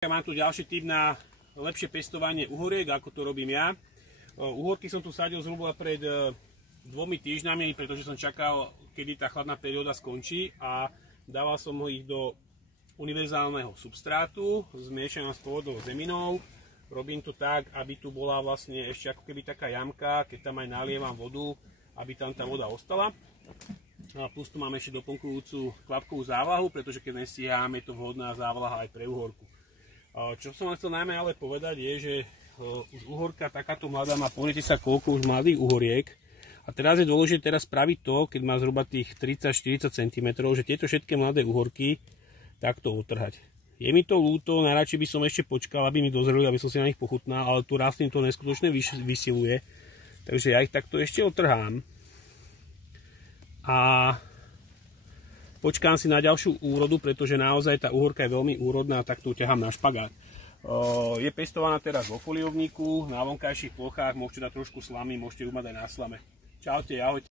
Mám tu ďalší tip na lepšie pestovanie uhoriek, ako to robím ja. Uhorky som tu sadil zhruba pred 2 týždňami, pretože som čakal, kedy tá chladná perióda skončí, a dával som ich do univerzálneho substrátu zmiešaného s pôvodnou zeminou. Robím to tak, aby tu bola vlastne ešte ako keby taká jamka, keď tam aj nalievam vodu, aby tam tá voda ostala. A plus tu máme ešte doplnkujúcu kvapkovú závlahu, pretože keď nestíhame, je to vhodná závlaha aj pre uhorku. Čo som vám chcel najmä ale povedať je, že už uhorka takáto mladá má, pozrite sa koľko už mladých uhoriek. A teraz je dôležité spraviť to, keď má zhruba tých 30-40 cm, že tieto všetky mladé uhorky takto utrhať. Je mi to ľúto, najradšej by som ešte počkal, aby mi dozreli, aby som si na nich pochutnal, ale tu rastlín to neskutočne vysiluje. Takže ja ich takto ešte otrhám. A počkám si na ďalšiu úrodu, pretože naozaj tá uhorka je veľmi úrodná, tak tu ťahám na špagát. Je pestovaná teraz vo foliovníku, na vonkajších plochách, môžete dať trošku slamy, môžete ju mať aj na slame. Čaute, ahojte.